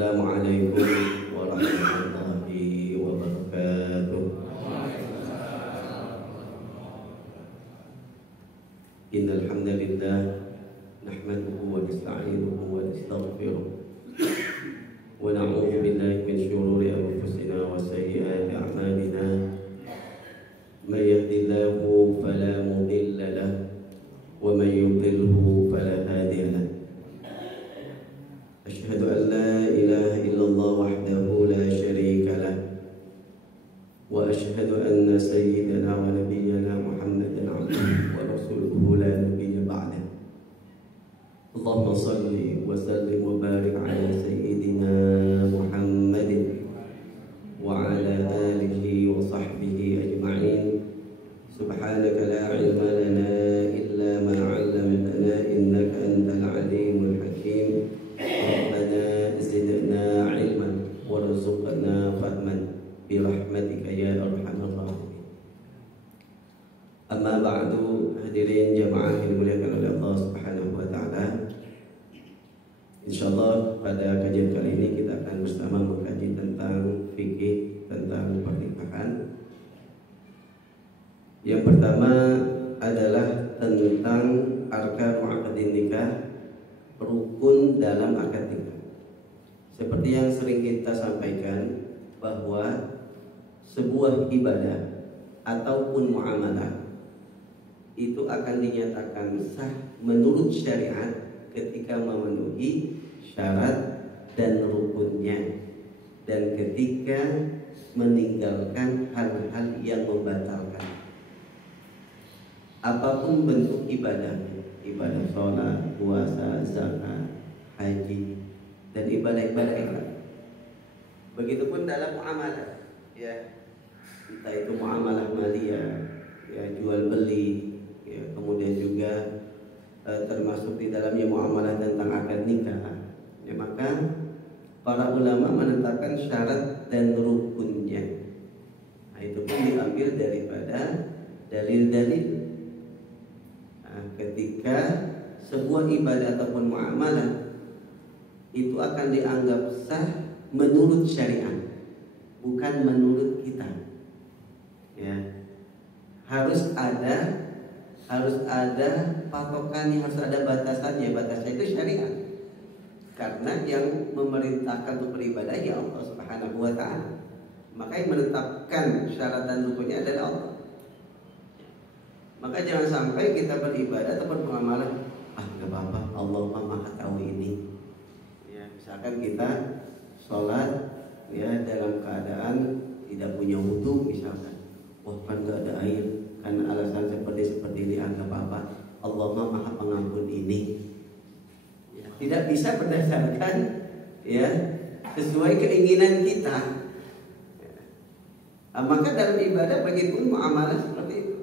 Assalamualaikum warahmatullahi wabarakatuh. Innal hamdalillah nahmaduhu wa nasta'inuhu wa nastaghfiruh wa na'udzu billahi min shururi anfusina wa sayyiati a'malina. May yahdihillahu fala mudilla lahu wa may yudlilhu fala hadiya lahu. Asyhadu an la ilaha illallah wahdahu la syarika lah wa asyhadu anna sayyidana wa nabiyyana Muhammadan abduhu wa rasuluhu la nabiyya ba'dah. Allahumma salli wa sallim wa barik ala sayyidina Muhammadin wa ala alihi wa sahbihi ajma'in. Subhanaka la ilma lana illa ma 'allamtana innaka antal alimul hakim. Rabbana zidna ilman warzuqna fahman birahmatika ya arhamar rahimin. Amma ba'du, hadirin jamaah yang dimuliakan oleh Allah Subhanahu wa taala. Insyaallah pada kajian kali ini kita akan bersama mengkaji tentang fikih tentang pernikahan. Yang pertama adalah tentang arkan aqdin nikah, rukun dalam akad nikah. Seperti yang sering kita sampaikan bahwa sebuah ibadah ataupun muamalah itu akan dinyatakan sah menurut syariat ketika memenuhi syarat dan rukunnya, dan ketika meninggalkan hal-hal yang membatalkan. Apapun bentuk ibadahnya, ibadah sholat, puasa, zakat, haji, dan ibadah-ibadah yang lain. Begitupun dalam muamalah, ya, entah itu muamalah maliyah, ya, jual beli, ya, kemudian juga termasuk di dalamnya muamalah tentang akad nikah. Ya, maka para ulama menetapkan syarat dan rukunnya. Nah, itu pun diambil daripada dalil-dalil. Ketika sebuah ibadah ataupun muamalah itu akan dianggap sah menurut syariat, bukan menurut kita. Ya, harus ada patokannya, harus ada batasannya. Batasnya itu syariat. Karena yang memerintahkan untuk beribadah ya Allah Subhanahu wa taala. Maka yang menetapkan syarat dan rukunnya adalah Allah. Maka jangan sampai kita beribadah atau bermuamalah, nggak apa-apa, Allah Maha tahu ini. Ya, misalkan kita sholat, ya, dalam keadaan tidak punya wudu, misalkan, kan nggak ada air, karena alasan seperti ini, nggak apa-apa, Allah Maha pengampun ini. Ya, tidak bisa berdasarkan, ya, sesuai keinginan kita. Ya. Maka dalam ibadah begitu muamalah seperti itu.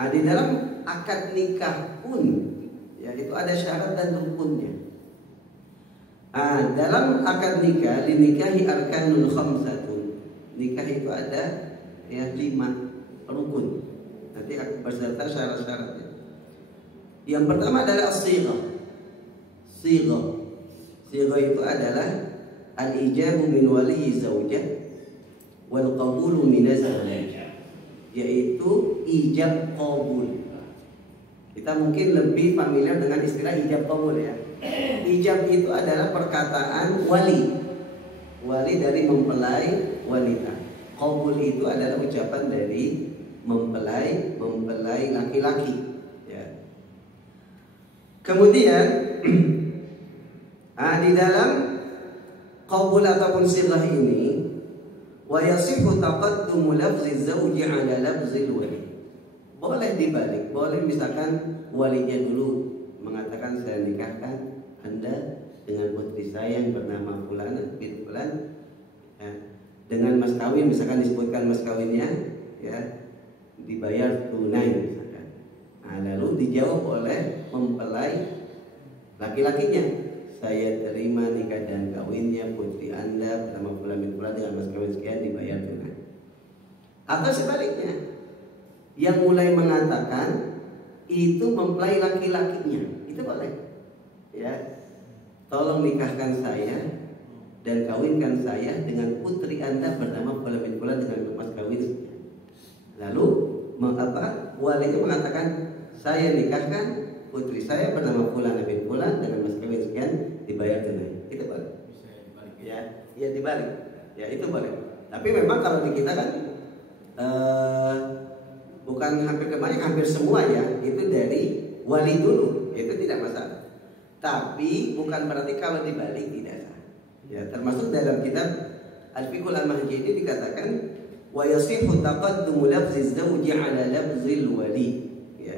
Di dalam akad nikah pun, ya, itu ada syarat dan rukunnya. Dalam akad nikah dinikahi arkanun khamsatun. Nikah itu ada, ya, 5 rukun. Nanti akan berserta syarat-syaratnya. Yang pertama adalah as-sighah. Sighah itu adalah al-ijabu min wali zawjah wal qabulu min zawjah, yaitu ijab qabul. Kita mungkin lebih familiar dengan istilah ijab qabul, ya. Ijab itu adalah perkataan wali dari mempelai wanita. Qabul itu adalah ucapan dari mempelai laki-laki, ya. Kemudian di dalam qabul ataupun sighah ini wa yasihu taqaddumu lafzi zawji ala lafzi wali. Boleh dibalik, boleh misalkan walinya dulu mengatakan saya nikahkan Anda dengan putri saya yang bernama fulan bin fulan, ya, dengan mas kawin, misalkan disebutkan mas kawinnya, ya, dibayar tunai misalkan. Lalu dijawab oleh mempelai laki-lakinya, saya terima nikah dan kawinnya putri Anda bernama fulan bin fulan dengan mas kawin sekian, dibayar tunai. Atau sebaliknya, yang mulai mengatakan itu mempelai laki-lakinya, itu boleh, ya. tolong nikahkan saya dan kawinkan saya dengan putri Anda bernama Fulan bin Fulan dengan mas kawin. Lalu walinya mengatakan, saya nikahkan putri saya bernama Fulan bin Fulan dengan mas kawin sekian, dibayar tunai. Itu boleh. Ya dibalik. Ya itu boleh. Tapi memang kalau di kita kan bukan hampir kebanyakan, hampir semua ya itu dari wali dulu, itu tidak masalah. Tapi bukan berarti kalau dibalik tidak sah. Ya, termasuk dalam kitab Al-Fiqhul Al-Mahjidi dikatakan wa yasihu taqaddumu lafzi zawji ala lafzil wali. Ya.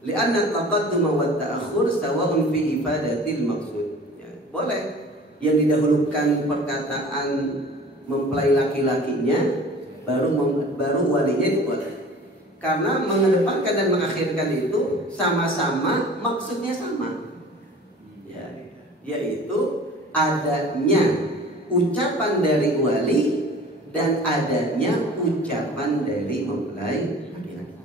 Lianna taqadduma wa ta'akhur sawa'un fi ifadatil maqsud. Ya. Boleh yang didahulukan perkataan mempelai laki-lakinya baru walinya itu boleh. Karena mengedepankan dan mengakhirkan itu sama-sama maksudnya sama. Ya, yaitu adanya ucapan dari wali dan adanya ucapan dari mempelai laki-laki.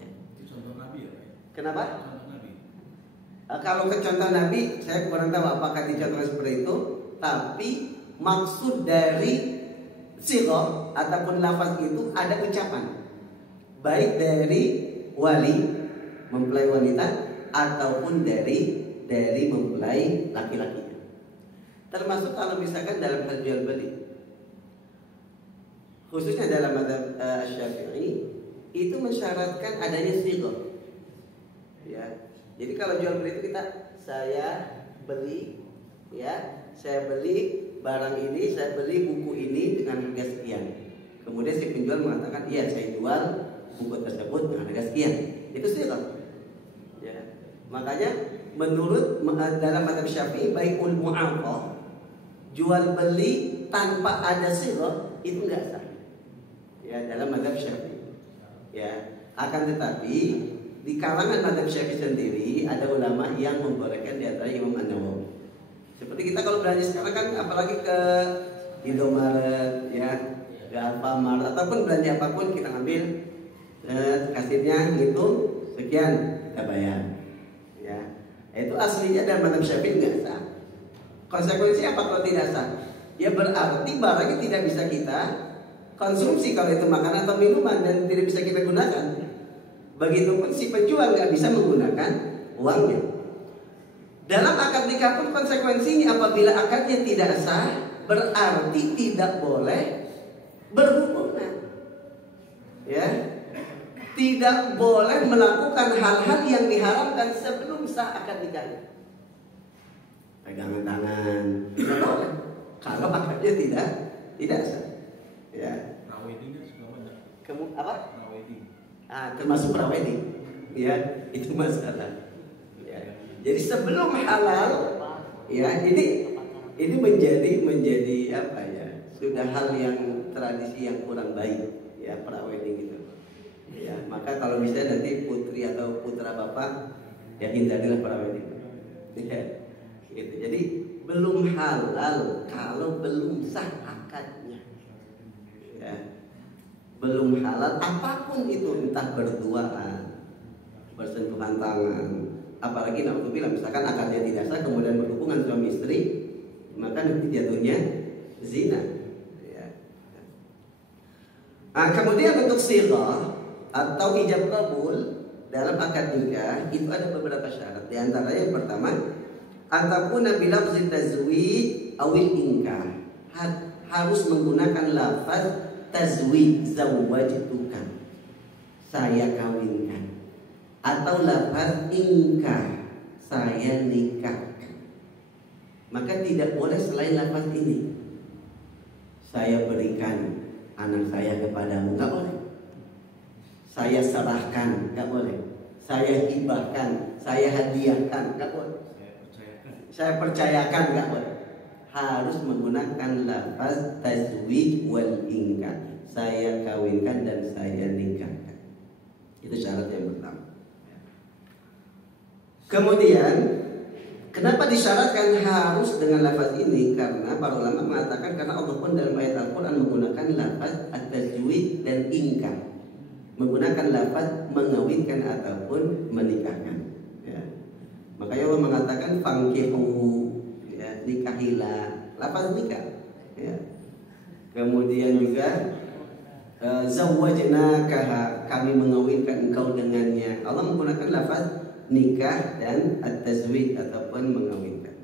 Ya. Itu contoh Nabi ya? Kenapa? Contoh Nabi. Kalau ke contoh Nabi, saya kurang tahu apakah dicontohkan seperti itu. Tapi maksud dari sirah ataupun lafaz itu ada ucapan, baik dari wali mempelai wanita ataupun dari mempelai laki-lakinya. Termasuk kalau misalkan dalam hal jual beli, khususnya dalam mazhab Syafi'i itu mensyaratkan adanya sirah. Ya, jadi kalau jual beli itu saya beli barang ini, saya beli buku ini dengan harga sekian. Kemudian si penjual mengatakan, iya saya jual buku tersebut dengan harga sekian. Itu sirah. Ya. Makanya menurut dalam mazhab Syafi'i bai'ul mu'awwah, jual beli tanpa ada sirah itu enggak sah. Ya, dalam mazhab Syafi'i. Ya, akan tetapi di kalangan mazhab Syafi'i sendiri ada ulama yang membolehkan, di antara Imam An-Nawawi. Seperti kita kalau belanja sekarang kan, apalagi ke Indomaret, ya, ke Alfamart ataupun belanja apapun, kita ambil kasirnya ngitung sekian, kita bayar. Ya, itu aslinya dalam mazhab Syafi'i nggak sah. Konsekuensi apa kalau tidak sah? Ya berarti barangnya tidak bisa kita konsumsi kalau itu makanan atau minuman dan tidak bisa kita gunakan. Begitupun si penjual nggak bisa menggunakan uangnya. Dalam akad nikah pun konsekuensinya apabila akadnya tidak sah, berarti tidak boleh berhubungan. Ya, tidak boleh melakukan hal-hal yang diharamkan sebelum sah akad nikahnya. Pegangan tangan tidak boleh kalau akadnya tidak sah. Ya. Prawedding kan sudah banyak. Kamu apa? Prawedding. Termasuk prawedding. Ya, itu masalah. Ya. Jadi sebelum halal, ya ini menjadi apa ya? Sudah hal yang tradisi yang kurang baik, ya prawedding itu. Ya, maka kalau bisa nanti putri atau putra bapak ya hindarilah prawedding. Ya, gitu. Jadi belum halal kalau belum sah akadnya. Ya. Belum halal apapun itu, entah berduaan, bersentuhan tangan, apalagi naudzubillah misalkan akadnya tidak sah kemudian berhubungan suami istri, maka nanti jatuhnya zina. Ya. Kemudian untuk sirah atau ijab kabul dalam akad nikah itu ada beberapa syarat. Di antaranya yang pertama, antakuna bilafzi tazwij awil inkar, harus menggunakan lafaz tazwij, zawwajtuka, saya kawinkan, atau lafaz inkar, saya nikahkan. Maka tidak boleh selain lafaz ini. Saya berikan anak saya kepadamu, enggak boleh. Saya serahkan, enggak boleh. Saya hibahkan, saya hadiahkan, enggak boleh. Saya percayakan, enggak boleh. Harus menggunakan lafaz tazwij wal inkar, saya kawinkan dan saya nikahkan. Itu syarat yang pertama. Kemudian kenapa disyaratkan harus dengan lafaz ini? Karena para ulama mengatakan karena Allah pun dalam ayat Al-Quran menggunakan lafaz at-tazwij dan inkar, menggunakan lafaz mengawinkan ataupun menikahkan. Ya. Makanya Allah mengatakan fangkihu, nikahilah, lafaz nikah. Ya. Kemudian juga zawwajnakaha, kami mengawinkan engkau dengannya. Allah menggunakan lafaz nikah dan at-tazwij ataupun mengawinkan.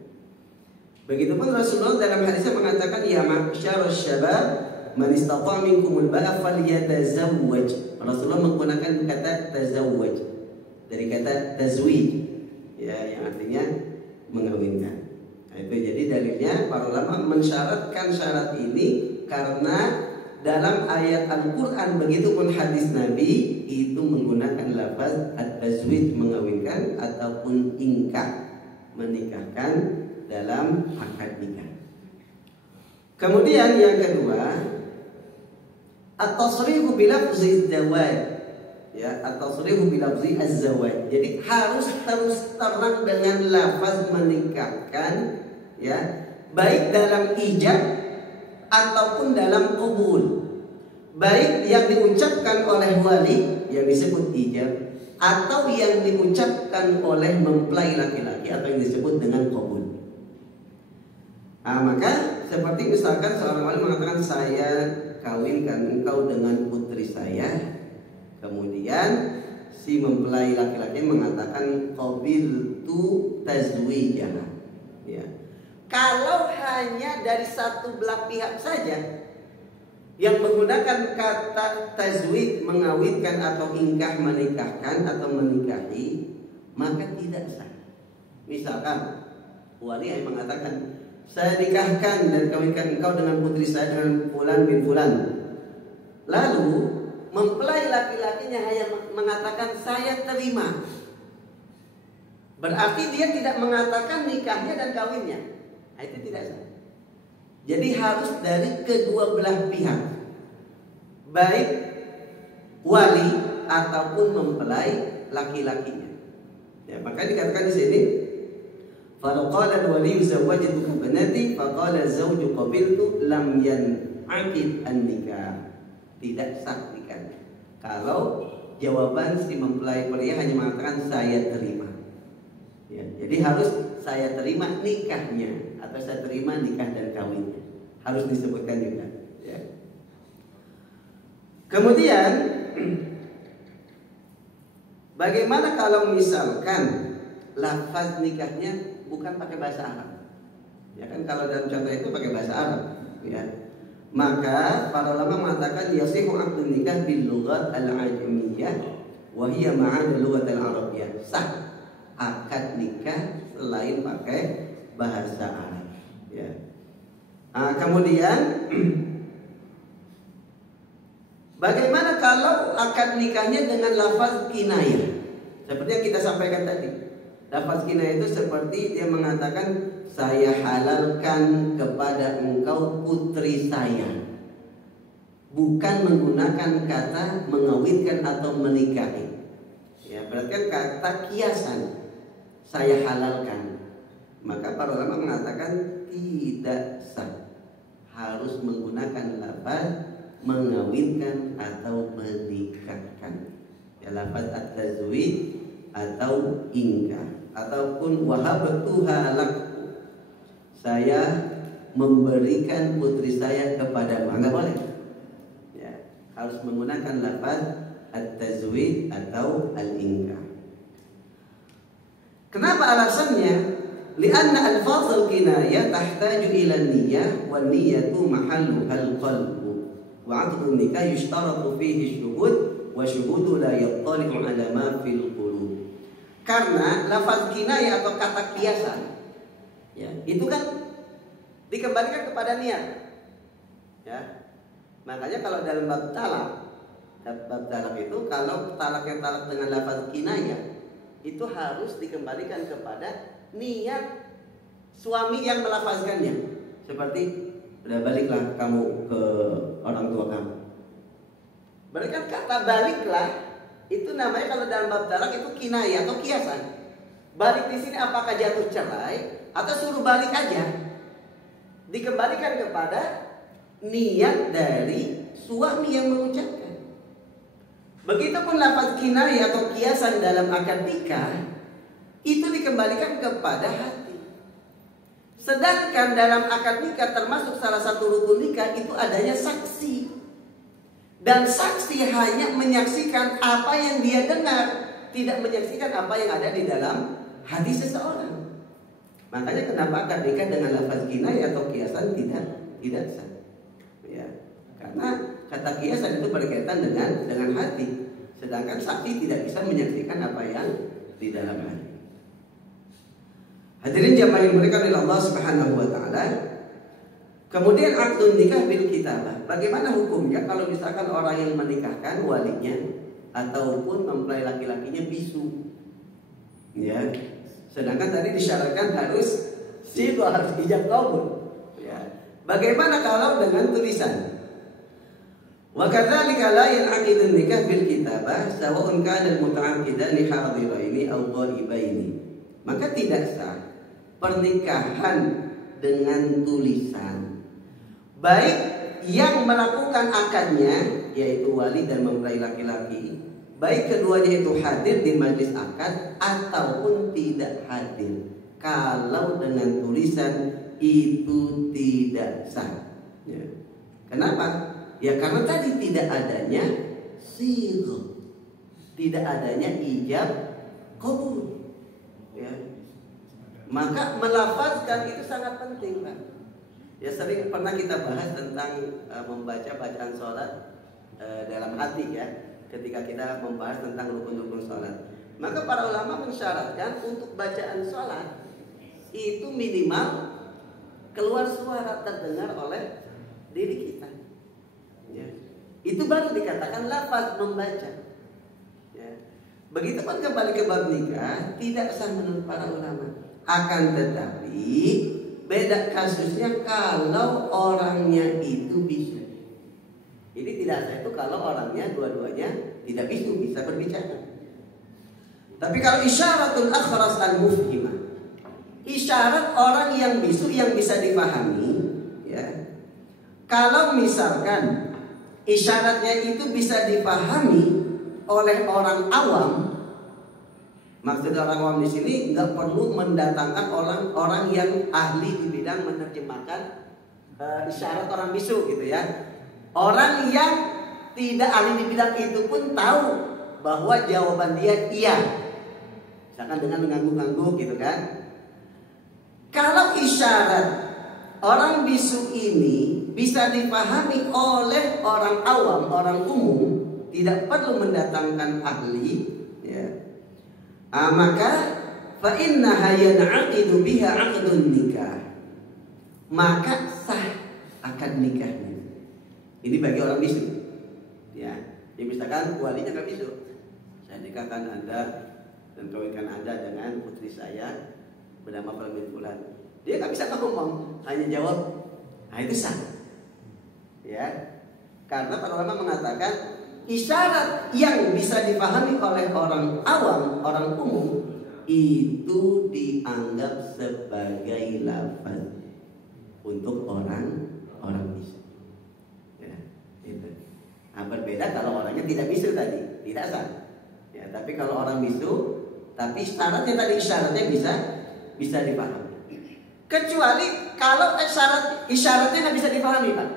Begitupun Rasulullah dalam hadisnya mengatakan ya ma'syarasy syabab man istata'a minkumul ba'a falyatazawwaj. Rasulullah menggunakan kata tazawwaj dari kata tazwij, ya, yang artinya mengawinkan. Nah, itu jadi dalilnya para ulama mensyaratkan syarat ini karena dalam ayat Al-Quran begitupun hadis Nabi itu menggunakan lafaz at-tazwij mengawinkan ataupun inkah menikahkan dalam akad nikah. Kemudian yang kedua at-tasrihu bilafzi az-zawaj, ya, at-tasrihu bilafzi az-zawaj. Jadi harus terus terang dengan lafaz menikahkan, ya, baik dalam ijab ataupun dalam qabul, baik yang diucapkan oleh wali yang disebut ijab atau yang diucapkan oleh mempelai laki-laki atau yang disebut dengan qabul. Nah, maka seperti misalkan seorang wali mengatakan saya kawinkan engkau dengan putri saya, kemudian si mempelai laki-laki mengatakan qabiltu tazwijaha, ya. Kalau hanya dari satu belah pihak saja yang menggunakan kata tazwij mengawinkan atau inkah menikahkan atau menikahi, maka tidak sah. Misalkan wali yang mengatakan saya nikahkan dan kawinkan engkau dengan putri saya dengan fulan bin fulan, lalu mempelai laki-lakinya hanya mengatakan saya terima, berarti dia tidak mengatakan nikahnya dan kawinnya. Nah, itu tidak sah. Jadi harus dari kedua belah pihak, baik wali ataupun mempelai laki-lakinya. Ya, maka dikatakan di sini, "Faqala al-wali zawwajtuka banati, faqala az-zawju qabiltu lam yan'aqid an-nikah." Tidak sah nikahnya kalau jawaban si mempelai pria hanya mengatakan saya terima. Ya, jadi harus saya terima nikahnya atau saya terima nikah dan kawinnya, harus disebutkan juga, ya. Kemudian bagaimana kalau misalkan lafaz nikahnya bukan pakai bahasa Arab? Ya kan, kalau dalam contoh itu pakai bahasa Arab, ya. Maka para ulama mengatakan yasihu aqdun nikah bil lughat al-ajamiyah wa hiya ma'ana lughat al-arabiyyah. Sah akad nikah selain pakai bahasa Arab, ya. Nah, kemudian bagaimana kalau akad nikahnya dengan lafaz kinayah? Seperti yang kita sampaikan tadi. Lafaz kinayah itu seperti dia mengatakan saya halalkan kepada engkau putri saya, bukan menggunakan kata mengawinkan atau menikahi. Ya, berarti kata kiasan, saya halalkan. Maka para ulama mengatakan tidak sah, harus menggunakan lafaz mengawinkan atau menikahkan, ya, lafaz at-tazwij atau inkah ataupun wahabtuha lak, saya memberikan putri saya kepadamu, enggak boleh, ya, harus menggunakan lafaz at-tazwij atau al-inkah. Kenapa alasannya? Lianna alfazul kinayah tahtaju ila niyyah wan niyyatu mahalluha al-qalbu wa 'aqdun nikah yushtaratu fihi syuhud wa syuhudu la yattali'u 'ala ma fil qulub. Karena lafaz kinayah atau kata kiasan, ya, itu kan dikembalikan kepada niat, ya. Makanya kalau dalam bab talak itu, kalau talaknya talak dengan lafaz kinayah itu harus dikembalikan kepada niat suami yang melafazkannya. Seperti udah baliklah kamu ke orang tua kamu. Berarti kan kata baliklah itu namanya kalau dalam bab talak itu kinayah atau kiasan. Balik di sini apakah jatuh cerai atau suruh balik aja? Dikembalikan kepada niat dari suami yang mengucapkan. Begitupun lafaz kinayah atau kiasan dalam akad nikah itu dikembalikan kepada hati. Sedangkan dalam akad nikah termasuk salah satu rukun nikah itu adanya saksi. Dan saksi hanya menyaksikan apa yang dia dengar, tidak menyaksikan apa yang ada di dalam hati seseorang. Makanya kenapa akad nikah dengan lafaz kinayah atau kiasan tidak sah. Ya, karena kata kiasan itu berkaitan dengan hati. Sedangkan saksi tidak bisa menyaksikan apa yang di dalam hati. Hadirin jamaah yang dimuliakan oleh Allah Subhanahu wa taala. Kemudian akdun nikah bil kitabah. Bagaimana hukumnya kalau misalkan orang yang menikahkan walinya ataupun mempelai laki-lakinya bisu? Ya. Sedangkan tadi disyaratkan harus sighah, harus ijab qabul. Ya. Bagaimana kalau dengan tulisan? Wa kadzalika la yan'aqidun nikah bil kitabah sawa'un kana al-muta'aqqidani hadiraini aw ghaibaini. Maka tidak sah pernikahan dengan tulisan, baik yang melakukan akadnya yaitu wali dan mempelai laki-laki, baik keduanya itu hadir di majelis akad ataupun tidak hadir. Kalau dengan tulisan itu tidak sah. Ya. Kenapa? Ya karena tadi tidak adanya sighah, tidak adanya ijab qabul. Ya. Maka melafazkan itu sangat penting, Pak. Ya sering pernah kita bahas tentang membaca bacaan sholat dalam hati ya, ketika kita membahas tentang rukun-rukun sholat. Maka para ulama mensyaratkan untuk bacaan sholat itu minimal keluar suara terdengar oleh diri kita. Ya. Itu baru dikatakan lafaz membaca. Ya. Begitupun kembali ke bab nikah tidak sah menurut para ulama. Akan tetapi beda kasusnya kalau orangnya itu bisu. Ini tidak sah itu kalau orangnya dua-duanya tidak bisu, bisa berbicara. Tapi kalau isyaratul akhras al-mufhimah, isyarat orang yang bisu yang bisa dipahami, ya. Kalau misalkan isyaratnya itu bisa dipahami oleh orang awam, maksud orang awam di sini nggak perlu mendatangkan orang yang ahli di bidang menerjemahkan isyarat orang bisu gitu ya. Orang yang tidak ahli di bidang itu pun tahu bahwa jawaban dia iya. Misalkan dengan mengganggu-ganggu gitu kan. Kalau isyarat orang bisu ini bisa dipahami oleh orang awam, orang umum, tidak perlu mendatangkan ahli, ya. Maka fa innaha yan'aqidu biha 'aqdun nikah. Maka sah akad nikahnya. Ini bagi orang bisu. Ya, misalkan walinya nggak bisu. Saya nikahkan Anda dan kawinkan Anda dengan putri saya bernama Fulan. Dia nggak bisa ngomong, hanya jawab, nah itu sah. Ya, karena para ulama mengatakan isyarat yang bisa dipahami oleh orang awam, orang umum itu dianggap sebagai lafaz untuk orang bisu. Ya, itu. Nah, berbeda kalau orangnya tidak bisu tadi, tidak sah. Ya, tapi kalau orang bisu, tapi isyaratnya bisa dipahami. Kecuali kalau isyaratnya nggak bisa dipahami, Pak.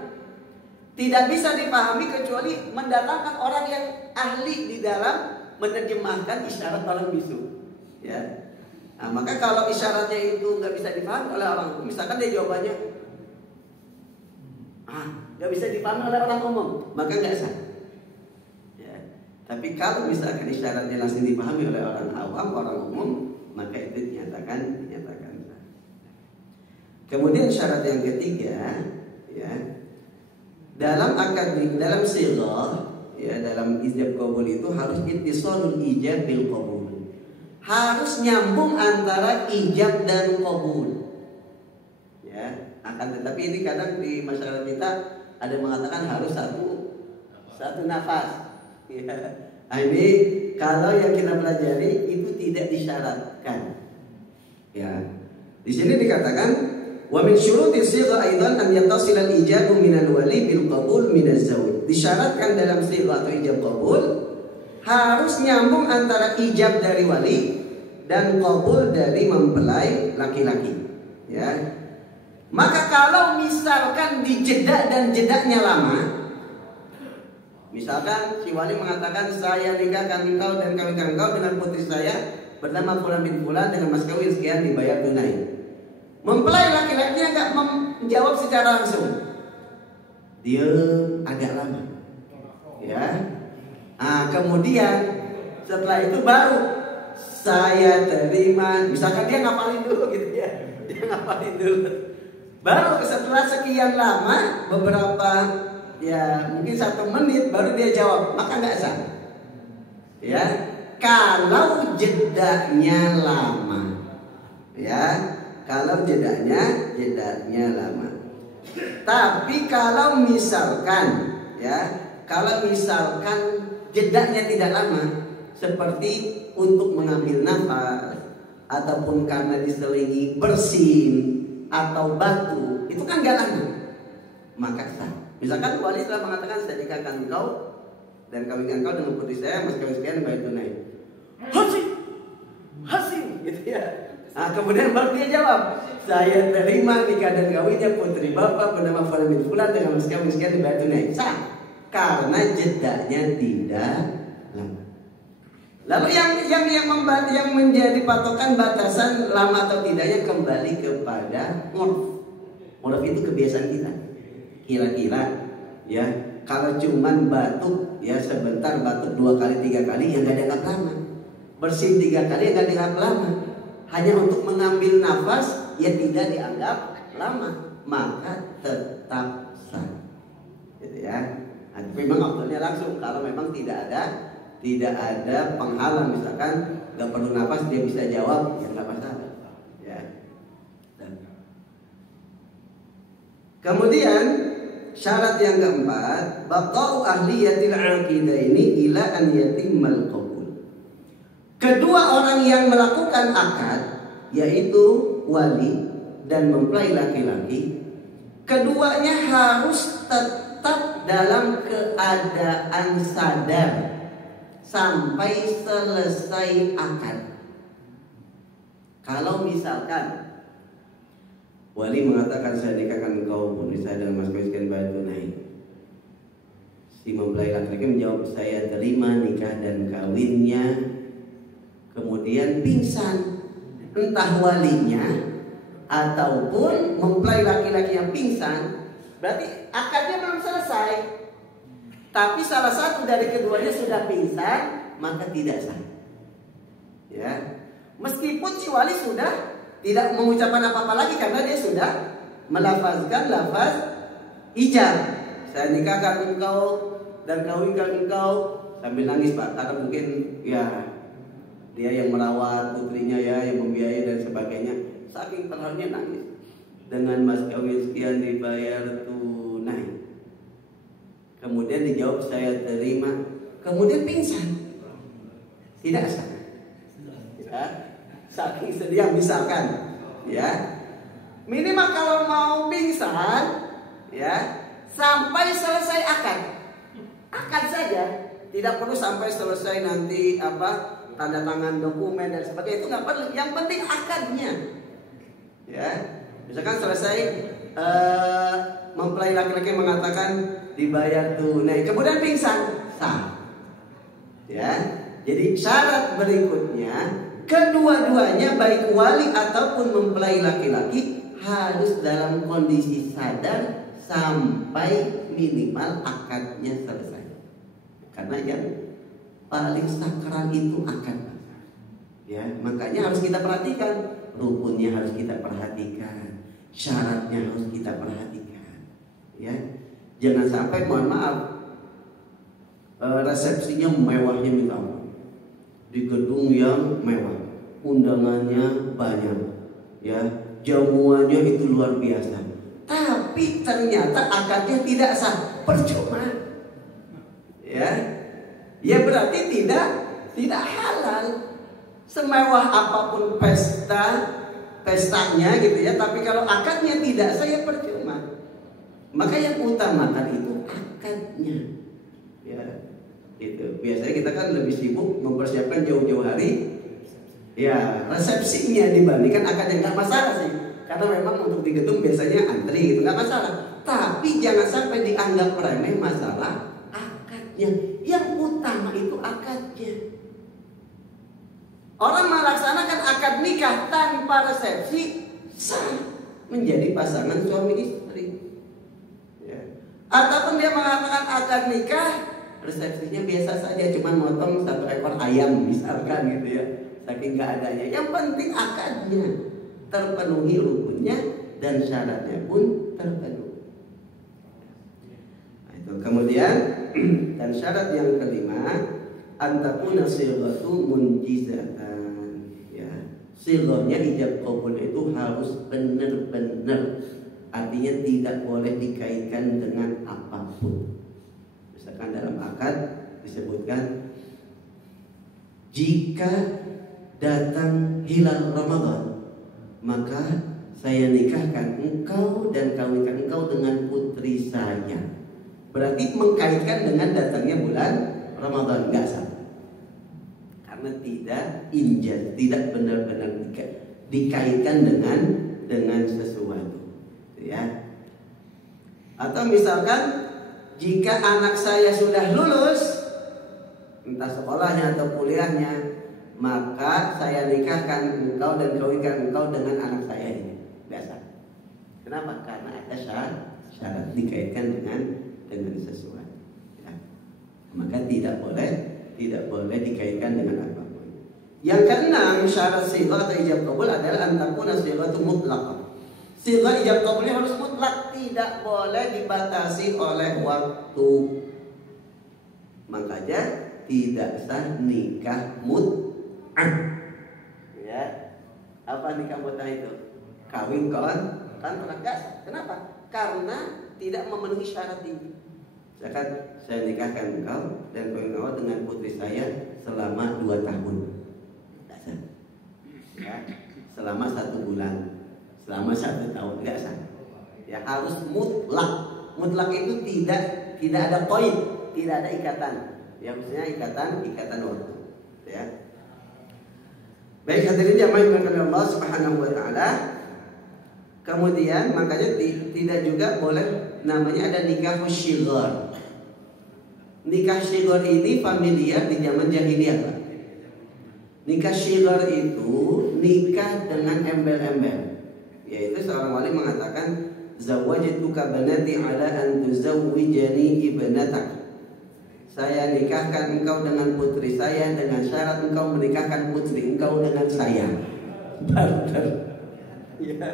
Tidak bisa dipahami kecuali mendatangkan orang yang ahli di dalam menerjemahkan isyarat orang bisu. Ya. Nah, maka kalau isyaratnya itu nggak bisa dipahami oleh orang umum, misalkan dia jawabannya, nggak bisa dipahami oleh orang umum, maka nggak sah. Ya. Tapi kalau misalkan isyaratnya langsung dipahami oleh orang awam, orang umum, maka itu dinyatakan sah. Kemudian syarat yang ketiga, ya, dalam akad dalam sighah, ya, dalam ijab qabul itu harus ittisalul ijab bil qabul. Harus nyambung antara ijab dan qabul. Ya, tetapi ini kadang di masyarakat kita ada mengatakan harus satu nafas. Ya. Nah, ini kalau yang kita pelajari itu tidak disyaratkan. Ya. Di sini dikatakan wa min syuruti sighah aidan an yattasil al-ijabu min al-wali bil qabul min az-zawj. Disyaratkan dalam sighah atau ijab qabul harus nyambung antara ijab dari wali dan qabul dari mempelai laki-laki. Ya. Maka kalau misalkan dijeda dan jedanya lama, misalkan si wali mengatakan saya nikahkan engkau dan kawinkan engkau dengan putri saya bernama Fulan bin Fulan dengan mas kawin sekian dibayar tunai. Mempelai laki-lakinya nggak menjawab secara langsung, dia agak lama, ya. Kemudian setelah itu baru saya terima. Misalkan dia ngapalin dulu gitu ya, dia ngapalin dulu. Baru setelah sekian lama, beberapa ya mungkin 1 menit baru dia jawab, maka nggak sah. Ya, kalau jedanya lama, ya, kalau jedanya lama. Tapi kalau misalkan, ya, kalau misalkan jedanya tidak lama, seperti untuk mengambil nafas ataupun karena diselingi bersin atau batu, itu kan gak lama, maka sah. Misalkan wali telah mengatakan saya nikahkan engkau dan kawinkan engkau dengan putri saya mas kawin sekian bayar tunai. Hasim, gitu ya. Kemudian baru dia jawab, saya terima nikah dan kawinnya putri bapak bernama Fulan bin Fulan dengan mas kawin sekian dibayar tunai. Sah, karena jedanya tidak lama. Lalu yang menjadi patokan batasan lama atau tidaknya kembali kepada urf. Urf itu kebiasaan kita. Kira-kira, ya, kalau cuman batuk, ya sebentar batuk 2 kali 3 kali yang nggak dianggap lama. Bersin 3 kali yang nggak dianggap lama. Hanya untuk mengambil nafas, ya tidak dianggap lama, maka tetap sah. Gitu ya. Tapi memang waktunya langsung kalau memang tidak ada penghalang, misalkan nggak perlu nafas dia bisa jawab, ya nggak masalah. Ya. Kemudian syarat yang keempat, baqa'u ahliyatil aqidah ini ila an yatimmal qabul. Kedua orang yang melakukan akad, yaitu wali dan mempelai laki-laki, keduanya harus tetap dalam keadaan sadar sampai selesai akad. Kalau misalkan wali mengatakan saya nikahkan engkau putri saya dengan mas kawin sekian bayar tunai, si mempelai laki-laki menjawab saya terima nikah dan kawinnya, kemudian pingsan, entah walinya ataupun mempelai laki-laki yang pingsan, berarti akadnya belum selesai. Tapi salah satu dari keduanya sudah pingsan, maka tidak sah. Ya, meskipun si wali sudah tidak mengucapkan apa-apa lagi karena dia sudah melafazkan lafaz ijab. Saya nikahkan engkau dan kawinkan engkau, sambil nangis Pak, karena mungkin ya dia yang merawat putrinya, ya, yang membiayai dan sebagainya. Saking terharunya nangis. Dengan mas kawin sekian dibayar tunai. Kemudian dijawab saya terima, kemudian pingsan, tidak sah. Ya, saking sedih misalkan, ya, minimal kalau mau pingsan, ya, sampai selesai akad saja, tidak perlu sampai selesai nanti tanda tangan dokumen dan sebagainya, itu nggak perlu. Yang penting akadnya, ya, misalkan selesai mempelai laki-laki mengatakan dibayar tunai, kemudian pingsan, sah. Ya, jadi syarat berikutnya, kedua-duanya baik wali ataupun mempelai laki-laki harus dalam kondisi sadar sampai minimal akadnya selesai. Karena yang paling sakral itu akad. Ya, makanya harus kita perhatikan, rukunnya harus kita perhatikan, syaratnya harus kita perhatikan. Ya. Jangan sampai, mohon maaf, resepsinya mewahnya minta ampun, di gedung yang mewah, undangannya banyak, ya, jamuannya itu luar biasa, tapi ternyata akadnya tidak sah, percuma. Ya berarti tidak halal. Semewah apapun pestanya gitu ya, tapi kalau akadnya tidak sah, ya percuma. Maka yang utamakan itu akadnya. Ya, itu. Biasanya kita kan lebih sibuk mempersiapkan jauh-jauh hari, ya, resepsinya dibandingkan akad. Yang nggak masalah sih. Karena memang untuk di gedung biasanya antri gitu, nggak masalah. Tapi jangan sampai dianggap remeh masalah akadnya. Yang utama itu akadnya. Orang melaksanakan akad nikah tanpa resepsi sah menjadi pasangan suami istri. Ya. Ataupun dia mengatakan akad nikah, resepsinya biasa saja, cuma motong 1 ekor ayam misalkan gitu ya, saking nggak adanya. Yang penting akadnya terpenuhi rukunnya dan syaratnya pun terpenuhi. Nah, itu kemudian dan syarat yang kelima, antakuna sighatu munjizatan. Ya, sighahnya ijab qabul itu harus benar-benar, artinya tidak boleh dikaitkan dengan apapun. Misalkan dalam akad disebutkan jika datang hilal Ramadan, maka saya nikahkan engkau dan kawinkan engkau dengan putri saya. Berarti mengkaitkan dengan datangnya bulan Ramadan, enggak sah. Karena tidak injaz, tidak benar-benar dikaitkan dengan sesuatu, ya. Atau misalkan jika anak saya sudah lulus, entah sekolahnya atau kuliahnya, maka saya nikahkan engkau dan kawinkan engkau dengan anak saya ini. Biasa. Kenapa? Karena ada syarat dikaitkan dengan sesuatu. Ya. Maka tidak boleh dikaitkan dengan apapun. Yang keenam, syarat sighah atau ijab qabul adalah antakuna sighatu mutlaqah. Sighah ijab qabulnya harus mutlak, tidak boleh dibatasi oleh waktu. Makanya tidak sah nikah ya, apa nikah mut'ah itu? Kawin kontrak. Kenapa? Karena tidak memenuhi syarat ini. Misalkan saya nikahkan engkau dan kawin engkau dengan putri saya selama 2 tahun. Ya, selama 1 bulan, selama 1 tahun, enggak sah. Ya, harus mutlak. Mutlak itu tidak ada poin, tidak ada ikatan. Ya, maksudnya ikatan waktu. Ya. Baik hadirin jamaah yang dimuliakan Allah Subhanahu wa taala. Kemudian makanya tidak juga boleh namanya ada nikah syighar. Nikah syighar ini familiar di zaman jahiliyah, Pak. Nikah syighar itu nikah dengan embel-embel. Yaitu seorang wali mengatakan zawwajtuka banati ala an tuzawwijani ibnatak. Saya nikahkan engkau dengan putri saya dengan syarat engkau menikahkan putri engkau dengan saya. Ya.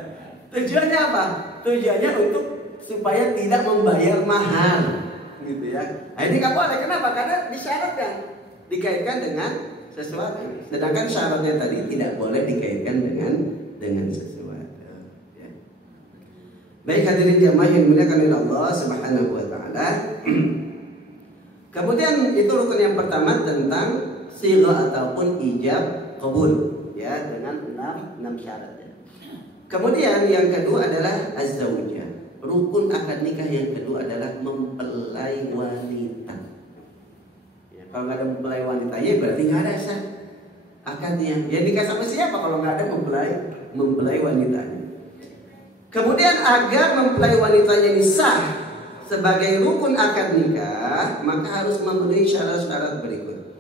Tujuannya apa? Tujuannya untuk supaya tidak membayar mahar, gitu ya. Nah, ini nggak boleh. Kenapa? Karena disyaratkan dikaitkan dengan sesuatu. Sedangkan syaratnya tadi tidak boleh dikaitkan dengan sesuatu. Ya. Baik hadirin jamaah yang dimuliakan oleh Allah Subhanahu wa taala. Kemudian itu rukun yang pertama tentang sighah ataupun ijab qabul, ya, dengan 6 syaratnya. Kemudian yang kedua adalah az-zaujah. Rukun akad nikah yang kedua adalah mempelai wanita. Ya, kalau nggak ada mempelai wanitanya berarti nggak ada sah akadnya. Ya nikah sama siapa kalau nggak ada mempelai wanitanya? Kemudian agar mempelai wanitanya ini sah sebagai rukun akad nikah, maka harus memenuhi syarat-syarat berikut.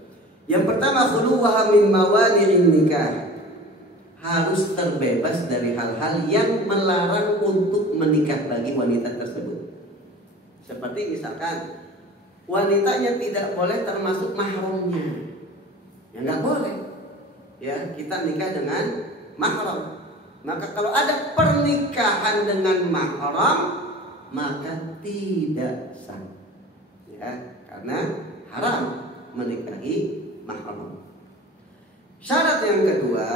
Yang pertama, khuluwaha min mawani'in nikah. Harus terbebas dari hal-hal yang melarang untuk menikah bagi wanita tersebut. Seperti misalkan wanitanya tidak boleh termasuk mahramnya. Ya nggak boleh. Ya, kita nikah dengan mahram. Maka kalau ada pernikahan dengan mahram, maka tidak sah. Ya, karena haram menikahi mahram. Syarat yang kedua,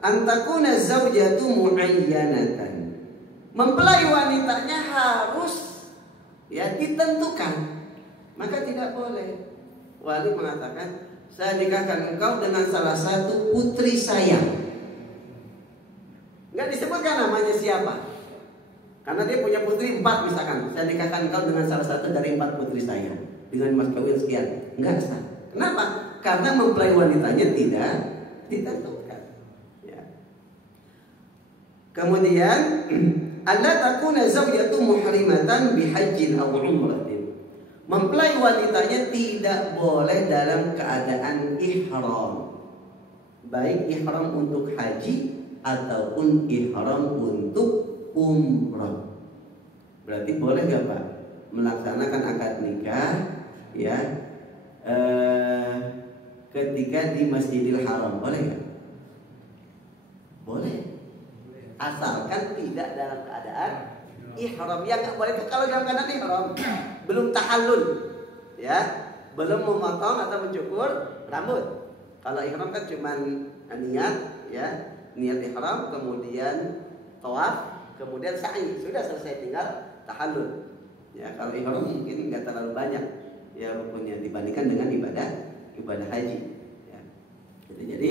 antakuna zaujatu muayyanatan. Mempelai wanitanya harus ya ditentukan. Maka tidak boleh. Wali mengatakan, saya nikahkan engkau dengan salah satu putri saya. Enggak disebutkan namanya siapa. Karena dia punya putri 4 misalkan. Saya nikahkan engkau dengan salah satu dari 4 putri saya dengan mas kawin sekian. Enggak sah. Kenapa? Karena mempelai wanitanya tidak ditentukan. Kemudian alla takuna zawjatu muhrimatan bihajjin aw umratin. Mempelai wanitanya tidak boleh dalam keadaan ihram. Baik ihram untuk haji ataupun ihram untuk umrah. Berarti boleh gak Pak melaksanakan akad nikah ya ketika di Masjidil Haram, boleh gak? Boleh. Asalkan tidak dalam keadaan ihram. Ya nggak boleh kalau dalam keadaan ihram, belum tahallul, ya, belum memotong atau mencukur rambut. Kalau ihram kan cuma niat, ya, niat ihram, kemudian tawaf, kemudian sa'i, sudah selesai, tinggal tahallul. Ya, kalau ihram mungkin nggak terlalu banyak ya rukunnya dibandingkan dengan ibadah haji. Ya. Jadi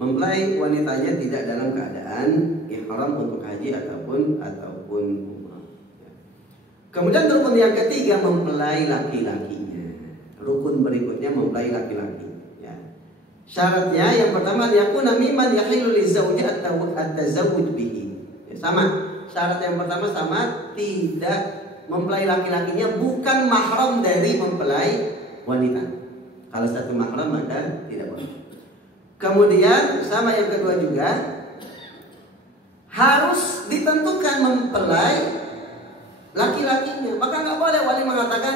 mempelai wanitanya tidak dalam keadaan ihram untuk haji ataupun umrah. Ya. Kemudian rukun yang ketiga mempelai laki-lakinya. Rukun berikutnya mempelai laki-laki. Syaratnya yang pertama yakuna mimman yahilu lizauji at-tazawwuj bihi. Ya, sama. Syarat yang pertama sama, tidak mempelai laki-lakinya bukan mahram dari mempelai wanita. Kalau satu mahram maka tidak boleh. Kemudian sama yang kedua juga harus ditentukan mempelai laki-lakinya. Maka nggak boleh wali mengatakan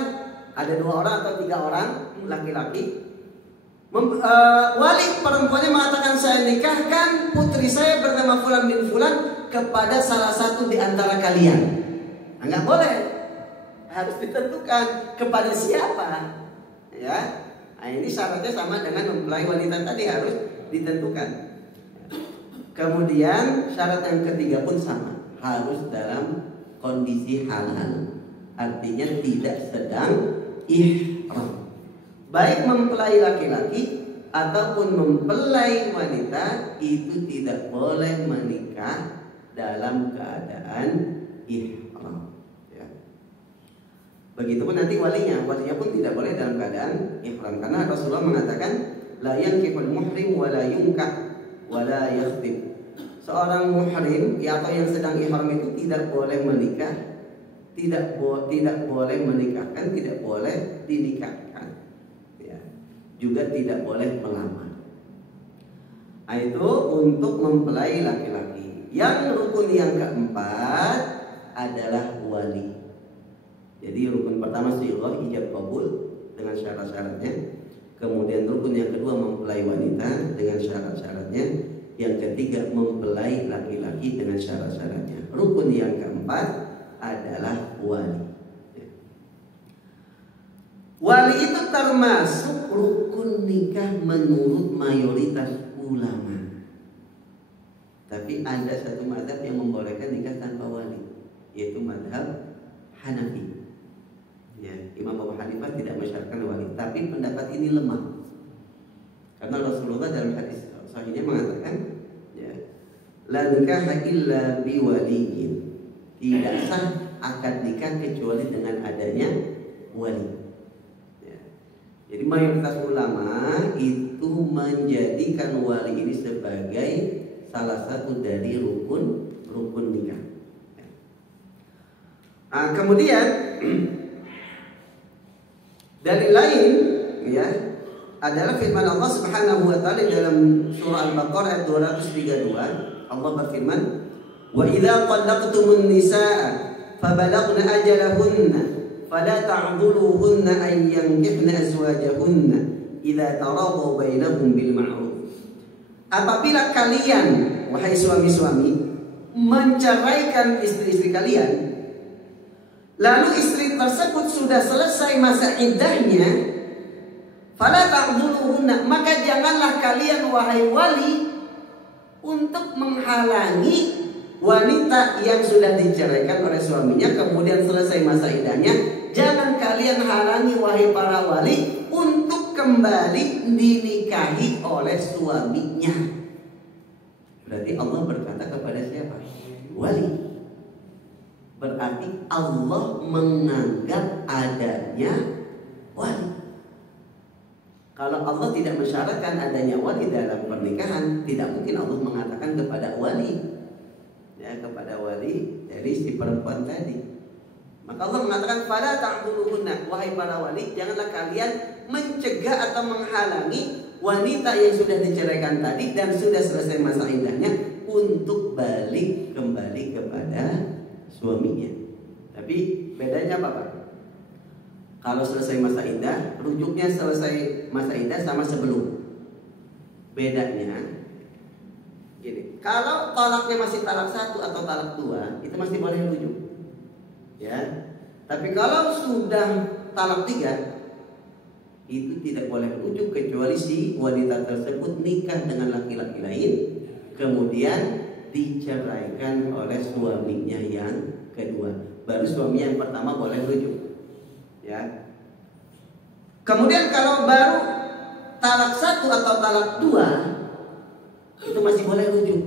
ada 2 orang atau 3 orang laki-laki. Wali perempuannya mengatakan saya nikahkan putri saya bernama Fulan bin Fulan kepada salah satu di antara kalian. Enggak boleh. Harus ditentukan kepada siapa. Ya. Nah, ini syaratnya sama dengan mempelai wanita tadi, harus ditentukan. Kemudian syarat yang ketiga pun sama, harus dalam kondisi halal. Artinya tidak sedang ihram. Baik mempelai laki-laki ataupun mempelai wanita itu tidak boleh menikah dalam keadaan ihram. Ya. Begitupun nanti walinya pun tidak boleh dalam keadaan ihram, karena Rasulullah mengatakan la yankihul muhrim wa la yunkah wa la yakhtib. Seorang muhrim atau yang sedang ihram itu tidak boleh menikah, tidak boleh menikahkan, tidak boleh dinikahkan. Juga tidak boleh melamar. Nah, itu untuk mempelai laki-laki. Yang rukun yang keempat adalah wali. Jadi rukun pertama sirah ijab qabul dengan syarat-syaratnya. Kemudian rukun yang kedua mempelai wanita dengan syarat-syaratnya. Yang ketiga mempelai laki-laki dengan syarat-syaratnya. Rukun yang keempat adalah wali. Wali itu termasuk rukun nikah menurut mayoritas ulama. Tapi ada satu mazhab yang membolehkan nikah tanpa wali, yaitu mazhab Hanafi. Ya, Imam Abu Hanifah tidak mensyaratkan wali, tapi pendapat ini lemah. Karena Rasulullah dalam hadis sahihnya mengatakan, ya, la nikaha illa biwaliyin. Tidak sah akad nikah kecuali dengan adanya wali. Jadi mayoritas ulama itu menjadikan wali ini sebagai salah satu dari rukun nikah. Nah, kemudian dalil lain ya adalah firman Allah Subhanahu wa taala dalam surah Al-Baqarah ayat 232. Allah berfirman, "Wa idza qallaqtumun nisaa fabalaghna ajalahunna fala ta'dhuluhunna an yankihna azwajahunna idza taradaw bainahum bil ma'ruf." Apabila kalian wahai suami-suami menceraikan istri-istri kalian, lalu istri tersebut sudah selesai masa iddahnya, fala ta'dhuluhunna, maka janganlah kalian wahai wali untuk menghalangi wanita yang sudah diceraikan oleh suaminya kemudian selesai masa iddahnya. Jangan kalian halangi wahai para wali untuk kembali dinikahi oleh suaminya. Berarti Allah berkata kepada siapa? Wali. Berarti Allah menganggap adanya wali. Kalau Allah tidak mensyaratkan adanya wali dalam pernikahan, tidak mungkin Allah mengatakan kepada wali, ya kepada wali dari si perempuan tadi. Maka Allah mengatakan fala ta'dhuluhunna, wahai para wali, janganlah kalian mencegah atau menghalangi wanita yang sudah diceraikan tadi dan sudah selesai masa iddahnya untuk balik kembali kepada suaminya. Tapi bedanya apa, Pak? Kalau selesai masa iddah, rujuknya selesai masa iddah sama sebelum. Bedanya gini, kalau talaknya masih talak 1 atau talak 2, itu masih boleh rujuk. Ya. Tapi kalau sudah talak 3, itu tidak boleh rujuk kecuali si wanita tersebut nikah dengan laki-laki lain, kemudian diceraikan oleh suaminya yang kedua. Baru suami yang pertama boleh rujuk. Ya. Kemudian kalau baru talak 1 atau talak 2, itu masih boleh rujuk.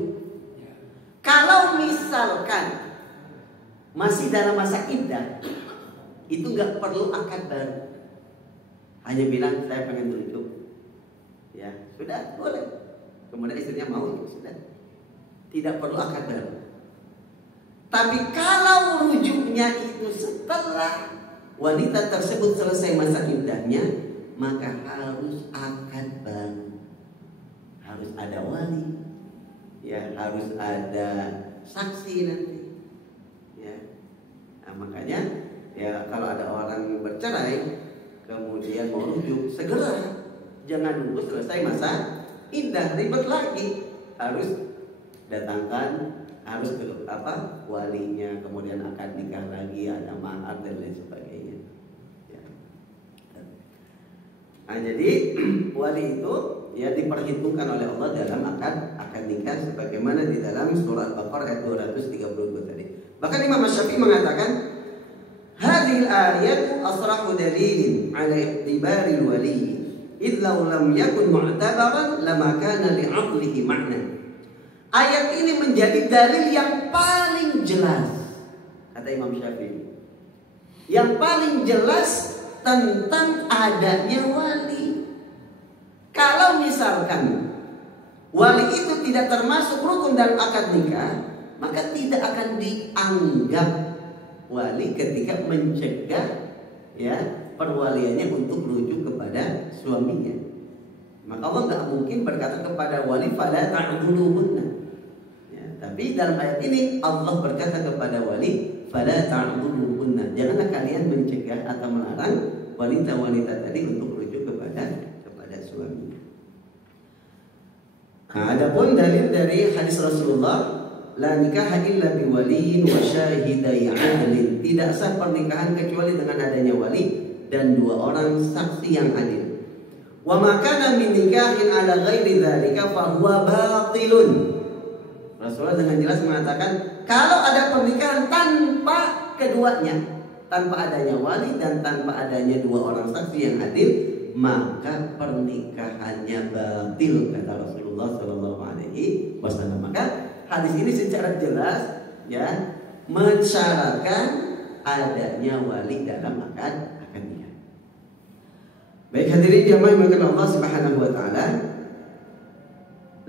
Kalau misalkan masih dalam masa iddah, itu nggak perlu akad baru. Hanya bilang saya pengen rujuk, ya sudah boleh. Kemudian istrinya mau, ya sudah, tidak perlu akad baru. Tapi kalau rujuknya itu setelah wanita tersebut selesai masa iddahnya, maka harus akad baru, harus ada wali, ya harus ada saksi nanti, ya. Nah, makanya ya kalau ada orang bercerai kemudian mau rujuk, segera, jangan nunggu selesai masa iddah, ribet lagi, harus datangkan, harus ke walinya, kemudian akan nikah lagi, ada mahar dan lain sebagainya. Ya. Nah, jadi wali itu ya diperhitungkan oleh Allah dalam akad nikah, sebagaimana di dalam surah Al-Baqarah ayat 232 tadi. Bahkan Imam Syafi'i mengatakan, hadhil ayat asrahu dalilin ala iqtibari wali idh law lam yakun mu'tabaran lama kana li'aqlihi ma'na. Ayat ini menjadi dalil yang paling jelas, kata Imam Syafi'i, yang paling jelas tentang adanya wali. Kalau misalkan wali itu tidak termasuk rukun dalam akad nikah, maka tidak akan dianggap wali ketika mencegah ya perwaliannya untuk rujuk kepada suaminya. Maka Allah nggak mungkin berkata kepada wali fala ta'dhuluhunna. Ya, tapi dalam ayat ini Allah berkata kepada wali fala ta'dhuluhunna, janganlah kalian mencegah atau melarang wanita-wanita tadi untuk rujuk kepada suaminya. Nah, adapun dalil dari hadis Rasulullah, la nikaha illa biwaliin wa syahidai 'adlin, tidak sah pernikahan kecuali dengan adanya wali dan 2 orang saksi yang adil. Wa ma kana min nikahin ala ghairi dzalika fa huwa batilun. Rasulullah dengan jelas mengatakan, kalau ada pernikahan tanpa keduanya, tanpa adanya wali dan tanpa adanya 2 orang saksi yang adil, maka pernikahannya batil, kata Rasulullah sallallahu alaihi wasallam. Maka hadis ini secara jelas ya mensyaratkan adanya wali dalam akad nikah. Baik hadirin jamaah yang Allah Subhanahu wa taala.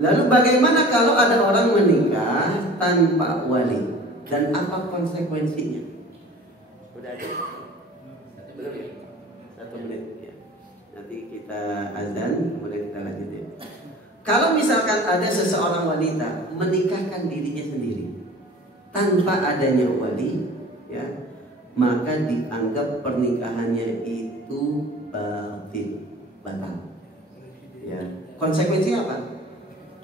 Lalu bagaimana kalau ada orang menikah tanpa wali dan apa konsekuensinya? Sudah ada? Belum ya? 1 menit ya. Nanti kita azan kemudian kita lanjut ya. Kalau misalkan ada seseorang wanita menikahkan dirinya sendiri tanpa adanya wali, ya, maka dianggap pernikahannya itu batal. Ya. Konsekuensinya apa?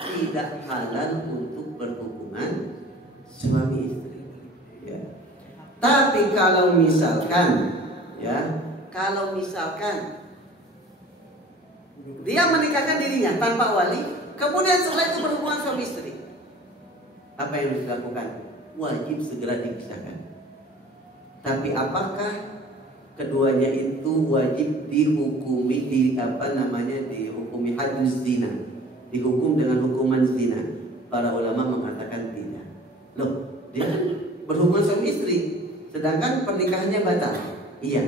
Tidak halal untuk berhubungan suami istri. Ya. Tapi kalau misalkan, dia menikahkan dirinya tanpa wali, kemudian setelah itu berhubungan suami istri, apa yang harus dilakukan? Wajib segera dipisahkan. Tapi apakah keduanya itu wajib dihukumi dihukumi hadus zina, dihukum dengan hukuman zina? Para ulama mengatakan tidak. Loh, dia kan berhubungan suami istri, sedangkan pernikahannya batal. Iya,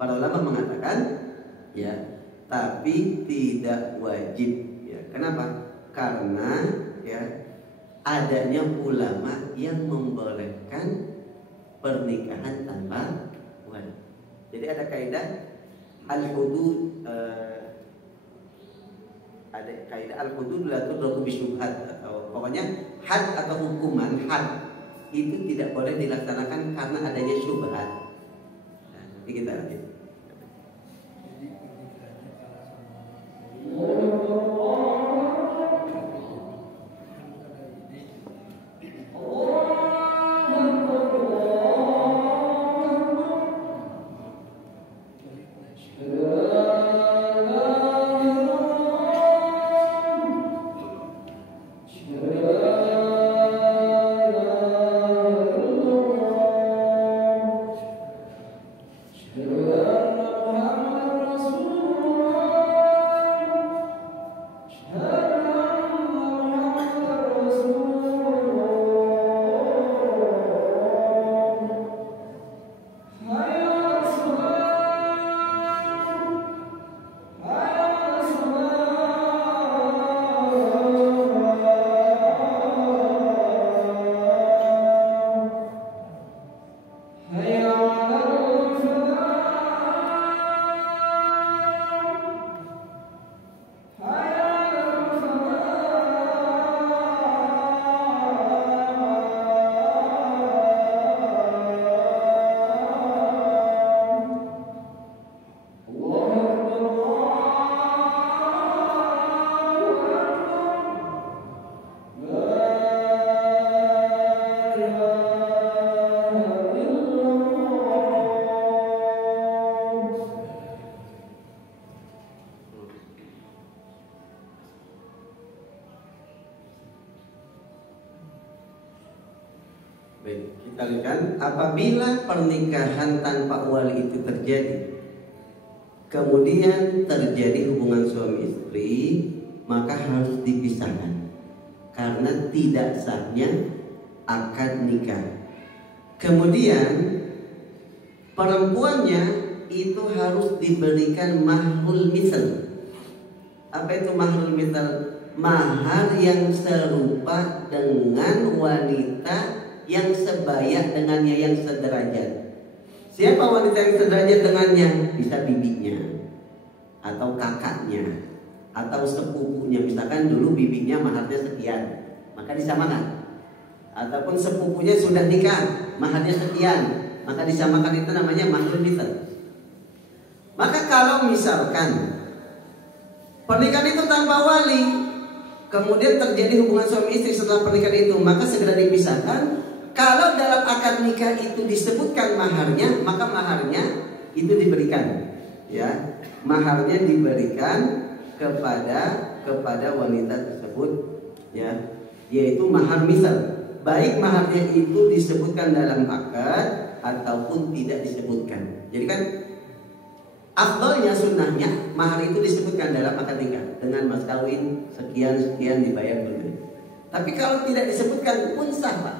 para ulama mengatakan ya, tapi tidak wajib. Ya, kenapa? Karena ya adanya ulama yang membolehkan pernikahan tanpa wali. Jadi ada kaidah al-hudud, ada kaidah al-hudud la tudraku bisyubhat, atau pokoknya had atau hukuman had itu tidak boleh dilaksanakan karena adanya syubhat. Nah, nanti kita lihat. Baik, kita lihat apabila pernikahan tanpa wali itu terjadi, kemudian terjadi hubungan suami istri, maka harus dipisahkan karena tidak sahnya akad nikah. Kemudian perempuannya itu harus diberikan mahrul misal. Apa itu mahrul misal? Mahar yang serupa dengan wanita yang sebaya dengannya, yang sederajat. Siapa wanita yang sederajat dengannya? Bisa bibinya, atau kakaknya, atau sepupunya. Misalkan dulu bibinya maharnya sekian, maka disamakan. Ataupun sepupunya sudah nikah, maharnya sekian, maka disamakan. Itu namanya mahrul misal. Maka kalau misalkan pernikahan itu tanpa wali, kemudian terjadi hubungan suami istri setelah pernikahan itu, maka segera dipisahkan. Kalau dalam akad nikah itu disebutkan maharnya, maka maharnya itu diberikan, ya, maharnya diberikan kepada wanita tersebut, ya, yaitu mahar misal. Baik maharnya itu disebutkan dalam akad ataupun tidak disebutkan. Jadi kan afdalnya, sunnahnya mahar itu disebutkan dalam akad nikah dengan mas kawin sekian dibayar dulu. Tapi kalau tidak disebutkan pun sah, Pak.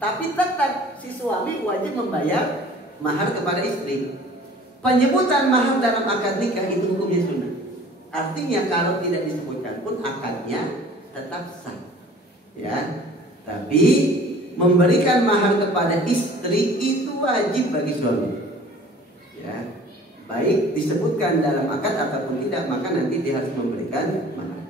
Tapi tetap si suami wajib membayar mahar kepada istri. Penyebutan mahar dalam akad nikah itu hukumnya sunnah. Artinya kalau tidak disebutkan pun akadnya tetap sah, ya. Tapi memberikan mahar kepada istri itu wajib bagi suami, ya. Baik disebutkan dalam akad ataupun tidak, maka nanti dia harus memberikan mahar.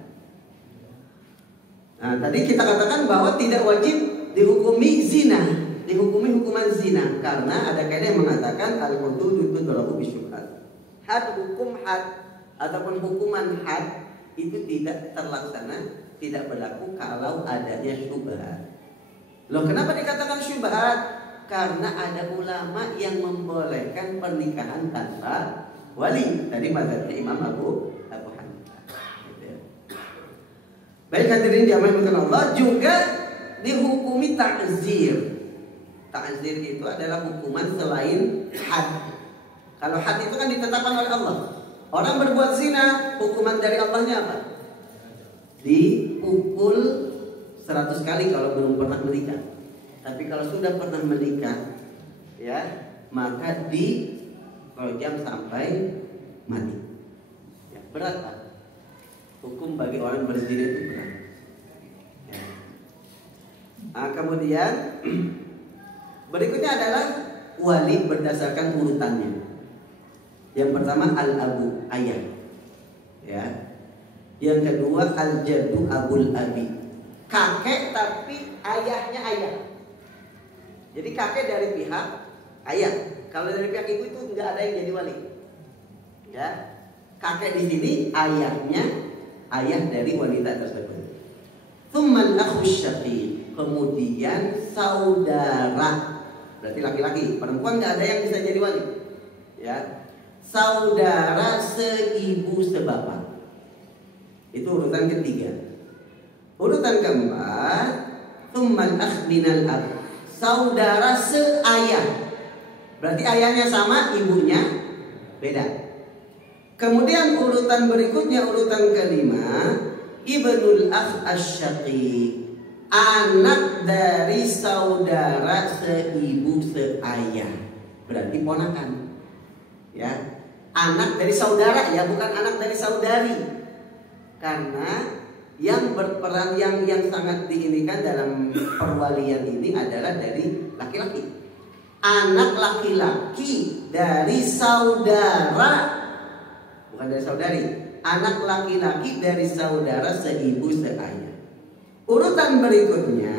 Nah, tadi kita katakan bahwa tidak wajib dihukumi zina, dihukumi hukuman zina, karena ada kaidah yang mengatakan al-hudud tudraku bisyubhat. Had, hukum had ataupun hukuman had itu tidak terlaksana, tidak berlaku kalau adanya syubhat. Loh, kenapa dikatakan syubhat? Karena ada ulama yang membolehkan pernikahan tanpa wali. Tadi mazhabnya Imam Abu Hanifah. Baik hadirin diamankan Allah, juga dihukumi ta'zir. Ta'zir itu adalah hukuman selain had. Kalau had itu kan ditetapkan oleh Allah. Orang berbuat zina, hukuman dari Allahnya apa? Dipukul 100 kali kalau belum pernah menikah. Tapi kalau sudah pernah menikah, ya, maka dirojam sampai mati. Ya, berat, Pak. Hukum bagi orang berzina itu berat. Ya. Nah, kemudian berikutnya adalah wali berdasarkan urutannya. Yang pertama al-abu, ayah. Ya. Yang kedua al-jaddu, abul abi. Kakek tapi ayahnya ayah. Jadi kakek dari pihak ayah. Kalau dari pihak ibu itu nggak ada yang jadi wali. Ya. Kakek di sini ayahnya ayah dari wanita tersebut. Tsummal akhus syaqiq, kemudian saudara. Berarti laki-laki, perempuan nggak ada yang bisa jadi wali. Ya. Saudara seibu sebapak. Itu urutan ketiga. Urutan keempat, tsummal akh minal ab, saudara seayah. Berarti ayahnya sama, ibunya beda. Kemudian urutan berikutnya, urutan kelima, ibnul akh asy-syaqiq, anak dari saudara seibu seayah. Berarti ponakan. Ya, anak dari saudara ya, bukan anak dari saudari. Karena yang berperan yang sangat diinikan dalam perwalian ini adalah dari laki-laki. Anak laki-laki dari saudara, bukan dari saudari. Anak laki-laki dari saudara seibu seayah. Urutan berikutnya,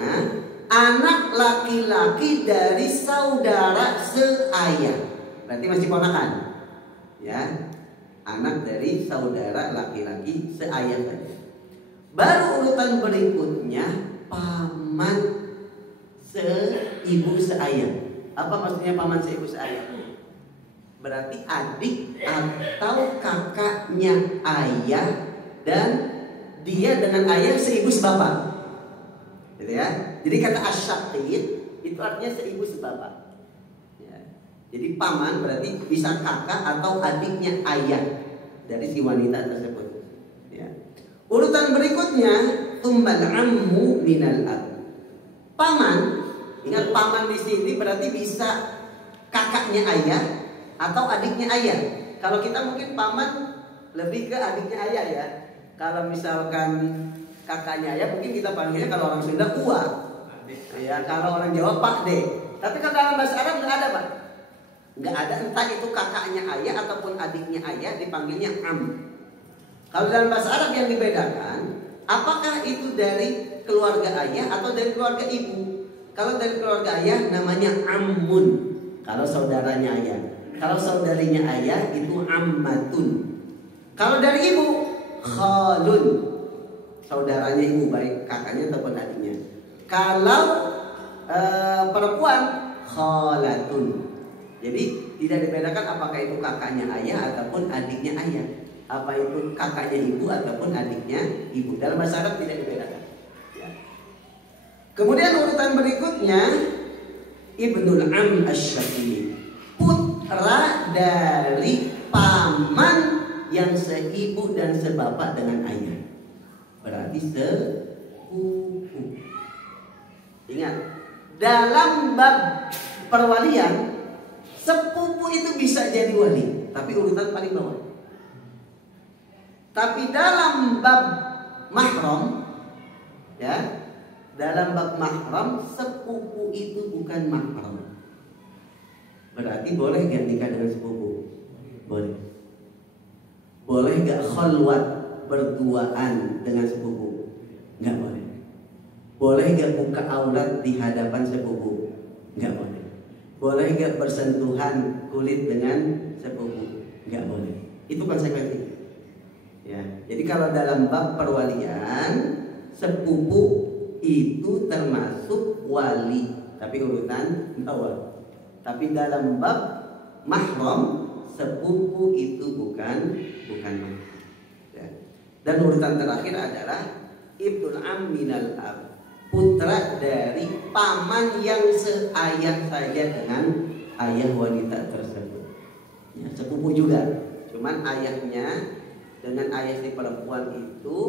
anak laki-laki dari saudara seayah. Berarti masih ponakan. Ya. Anak dari saudara laki-laki seayah saja. Baru urutan berikutnya paman seibu seayah. Apa maksudnya paman seibu seayah? Berarti adik atau kakaknya ayah dan dia dengan ayah seibu sebapak. Gitu ya. Jadi kata asy-syaqiq itu artinya seibu sebapak. Jadi paman berarti bisa kakak atau adiknya ayah dari si wanita tersebut. Ya. Urutan berikutnya tsummal ammu minal ab. Paman, ingat paman di sini berarti bisa kakaknya ayah atau adiknya ayah. Kalau kita mungkin paman lebih ke adiknya ayah ya. Kalau misalkan kakaknya ayah mungkin kita panggilnya kalau orang Sunda uwa. Ya, kalau orang Jawa Pak De. Tapi kalau dalam bahasa Arab nggak ada Pak. Nggak ada, entah itu kakaknya ayah ataupun adiknya ayah dipanggilnya am. Kalau dalam bahasa Arab yang dibedakan, apakah itu dari keluarga ayah atau dari keluarga ibu? Kalau dari keluarga ayah namanya ammun. Kalau saudaranya ayah, kalau saudarinya ayah itu ammatun. Kalau dari ibu khalun, saudaranya ibu baik kakaknya ataupun adiknya. Kalau perempuan khalatun. Jadi tidak dibedakan apakah itu kakaknya ayah ataupun adiknya ayah, apa itu kakaknya ibu ataupun adiknya ibu. Dalam bahasa Arab tidak dibedakan. Ya. Kemudian urutan berikutnya ibnul am asy-syaqiq, putra dari paman yang seibu dan sebapak dengan ayah. Berarti sepupu. Ingat, dalam bab perwalian sepupu itu bisa jadi wali, tapi urutan paling bawah. Tapi dalam bab mahram, ya, dalam bab mahram sepupu itu bukan mahram. Berarti boleh gak nikah dengan sepupu? Boleh. Boleh gak khalwat berduaan dengan sepupu? Gak boleh. Boleh gak buka aurat di hadapan sepupu? Gak boleh. Boleh gak bersentuhan kulit dengan sepupu? Gak boleh. Itu konsekuensinya. Ya. Jadi kalau dalam bab perwalian, sepupu itu termasuk wali, tapi urutan bawah. Tapi dalam bab mahram, sepupu itu bukan mahram. Ya. Dan urutan terakhir adalah ibnul am minal ab, putra dari paman yang seayah saja dengan ayah wanita tersebut. Ya, sepupu juga, cuman ayahnya dengan ayah si perempuan itu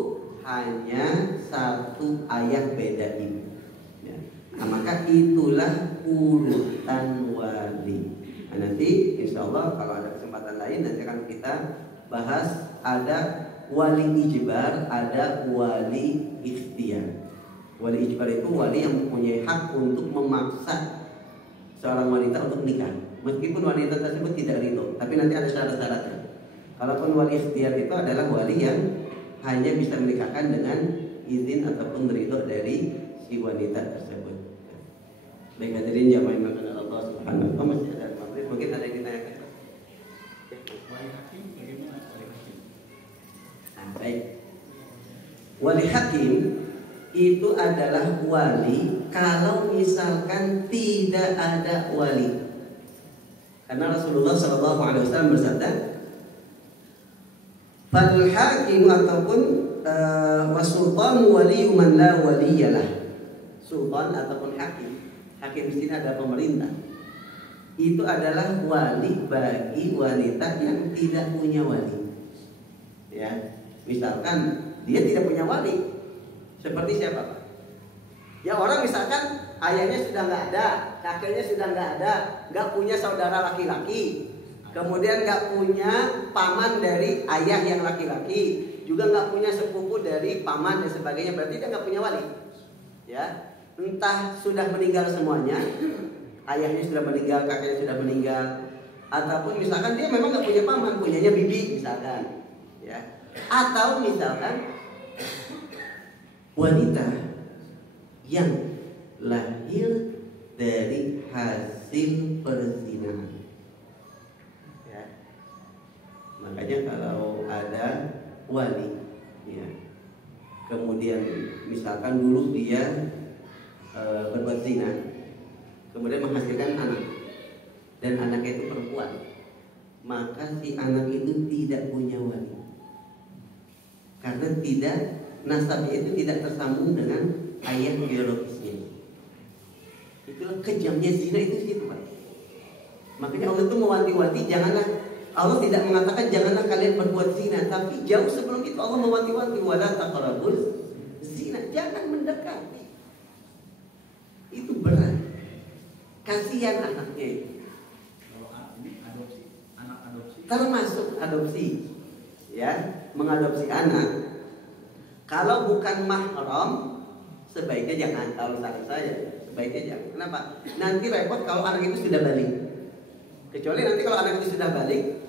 hanya satu ayah beda ibu. Ya. Nah, maka itulah urutan wali. Nah, nanti insya Allah kalau ada kesempatan lain nanti akan kita bahas ada wali ijbar, ada wali ikhtiyar. Wali ijbar itu wali yang mempunyai hak untuk memaksa seorang wanita untuk nikah, meskipun wanita tersebut tidak ridho, tapi nanti ada syarat-syaratnya. Kalaupun wali ikhtiar itu adalah wali yang hanya bisa menikahkan dengan izin ataupun ridho dari si wanita tersebut. Baik, hadirin jamaah yang dimuliakan Allah Subhanahu wa taala, masih ada maghrib, mungkin ada yang ditanyakan. Wali hakim bagaimana wali hakim? Baik. Wali hakim itu adalah wali kalau misalkan tidak ada wali. Karena Rasulullah SAW bersabda, "Fal hakim ataupun wasultan wali man la waliyalah." Sultan ataupun hakim. Hakim di sini adalah pemerintah. Itu adalah wali bagi wanita yang tidak punya wali. Ya, misalkan dia tidak punya wali. Seperti siapa, Pak? Ya orang misalkan ayahnya sudah nggak ada, kakeknya sudah nggak ada, nggak punya saudara laki-laki, kemudian nggak punya paman dari ayah yang laki-laki, juga nggak punya sepupu dari paman dan sebagainya, berarti dia nggak punya wali. Ya, entah sudah meninggal semuanya, ayahnya sudah meninggal, kakeknya sudah meninggal, ataupun misalkan dia memang nggak punya paman, punyanya bibi misalkan, ya, atau misalkan wanita yang lahir dari hasil perzinahan. Ya. Makanya kalau ada wali, ya, kemudian misalkan dulu dia berbuat zina, kemudian menghasilkan anak, dan anaknya itu perempuan, maka si anak itu tidak punya wali, karena tidak nasabnya itu tidak tersambung dengan ayah biologisnya. Itulah kejamnya zina itu situ, Pak. Makanya Allah itu mewanti-wanti, janganlah, Allah tidak mengatakan janganlah kalian berbuat zina, tapi jauh sebelum itu Allah mewanti-wanti, wala taqrabuz zina, jangan mendekati. Itu berat. Kasihan anaknya itu. Kalau ini adopsi, anak adopsi. Termasuk adopsi, ya, mengadopsi anak. Kalau bukan mahram, sebaiknya jangan. Kalau saran saya, sebaiknya jangan. Kenapa? Nanti repot kalau anak itu sudah balik. Kecuali nanti kalau anak itu sudah balik,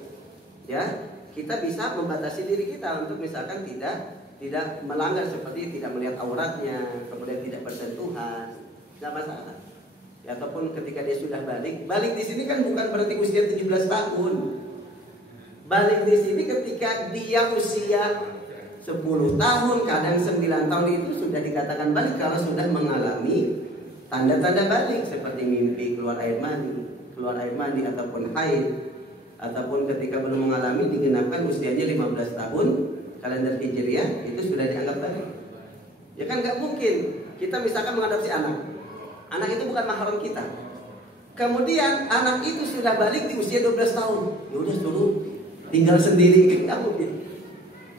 ya, kita bisa membatasi diri kita untuk misalkan tidak melanggar, seperti tidak melihat auratnya, kemudian tidak bersentuhan, tidak masalah. Ya, ataupun ketika dia sudah balik di sini kan bukan berarti usia 17 tahun. Balik di sini ketika dia usia 10 tahun, kadang 9 tahun itu sudah dikatakan balik kalau sudah mengalami tanda-tanda balik seperti mimpi, keluar air mani ataupun haid, ataupun ketika belum mengalami digenapkan usianya 15 tahun kalender Hijriah, itu sudah dianggap balik. Ya kan nggak mungkin kita misalkan mengadopsi anak itu bukan mahram kita, kemudian anak itu sudah balik di usia 12 tahun, ya udah suruh tinggal sendiri, nggak mungkin.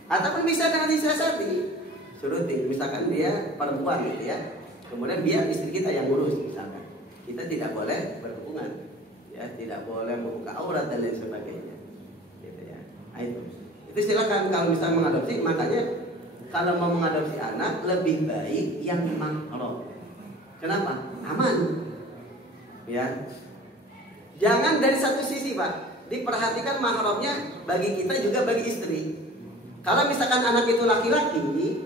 Ataupun bisa dengan disiasati, suruh misalkan dia perempuan gitu ya, kemudian biar istri kita yang ngurus misalkan, kita tidak boleh berhubungan, ya, tidak boleh membuka aurat dan lain sebagainya, gitu ya. Nah, itu silakan kalau misalnya mengadopsi. Makanya kalau mau mengadopsi anak lebih baik yang mahram. Kenapa? Aman, ya. Jangan dari satu sisi, Pak, diperhatikan mahramnya bagi kita juga bagi istri. Kalau misalkan anak itu laki-laki,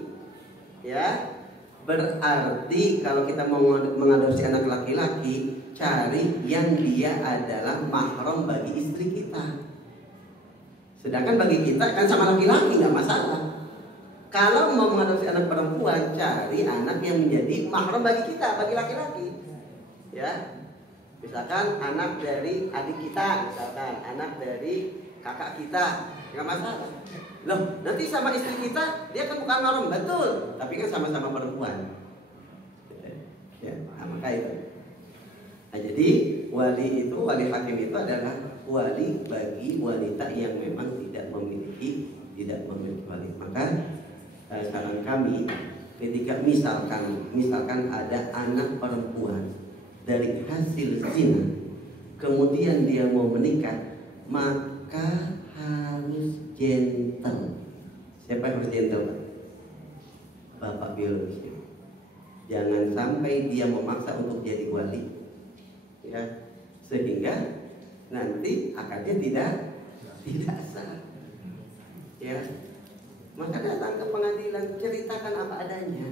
ya, berarti kalau kita mau mengadopsi anak laki-laki, cari yang dia adalah mahram bagi istri kita. Sedangkan bagi kita kan sama laki-laki nggak masalah. Kalau mau mengadopsi anak perempuan, cari anak yang menjadi mahram bagi kita, bagi laki-laki. Ya, misalkan anak dari adik kita, misalkan anak dari kakak kita, nggak masalah. Loh, nanti sama istri kita dia kan bukan mahram, betul, tapi kan sama-sama perempuan. Ya, maka itu. Nah, jadi wali hakim itu adalah wali bagi wanita yang memang tidak memiliki wali. Maka saran kami, ketika misalkan ada anak perempuan dari hasil zina, kemudian dia mau menikah, maka harus gentle. Siapa yang harus gentle, Pak? Bapak biologis. Jangan sampai dia memaksa untuk jadi wali, ya, sehingga nanti akadnya tidak sah. Ya, maka datang ke pengadilan, ceritakan apa adanya.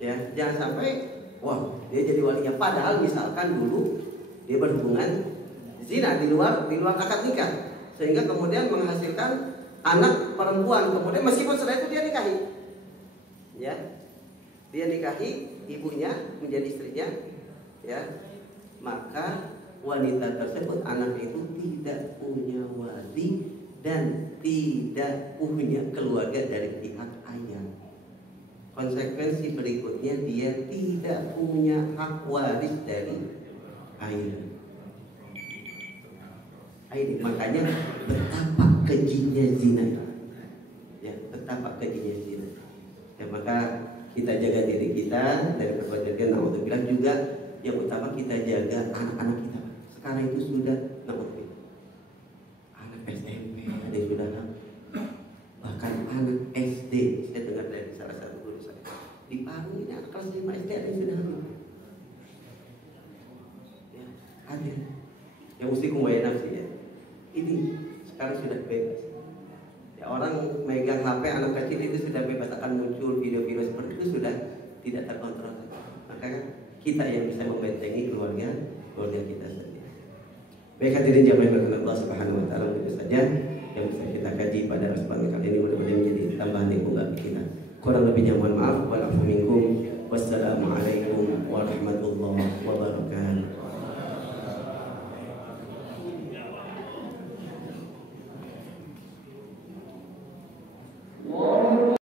Ya, jangan sampai wah dia jadi walinya, padahal misalkan dulu dia berhubungan zina di luar akad nikah, sehingga kemudian menghasilkan anak perempuan, kemudian meskipun setelah itu dia nikahi, ya, dia nikahi ibunya menjadi istrinya, ya, maka wanita tersebut, anak itu tidak punya wali dan tidak punya keluarga dari pihak ayah. Konsekuensi berikutnya dia tidak punya hak waris dari ayah. Makanya betapa kejinya zina, ya, betapa kejinya zina. Ya, maka kita jaga diri kita dari perbuatan zina. Naudzubillah, juga yang utama kita jaga anak-anak kita. Sekarang itu sudah naudzubillah, anak SMP ada yang sudah hamil, bahkan anak SD. Saya dengar dari salah satu guru saya di Paru ini anak kelas 5 SD ada yang sudah hamil. Ya, ada yang mesti kumbayan nafsi, ya. Ini sekarang sudah bebas. Ya, orang megang HP anak kecil itu sudah bebas, akan muncul video-video seperti itu, sudah tidak terkontrol. Maka kita yang bisa membentengi keluarga kita sendiri. Baik, hadirin jamaah yang Allah Subhanahu wa taala, itu saja yang bisa kita kaji pada kesempatan kali ini, mudah-mudahan menjadi tambahan ilmu bagi kita. Kurang lebihnya mohon maaf. Walafu minkum. Wassalamualaikum warahmatullahi wabarakatuh.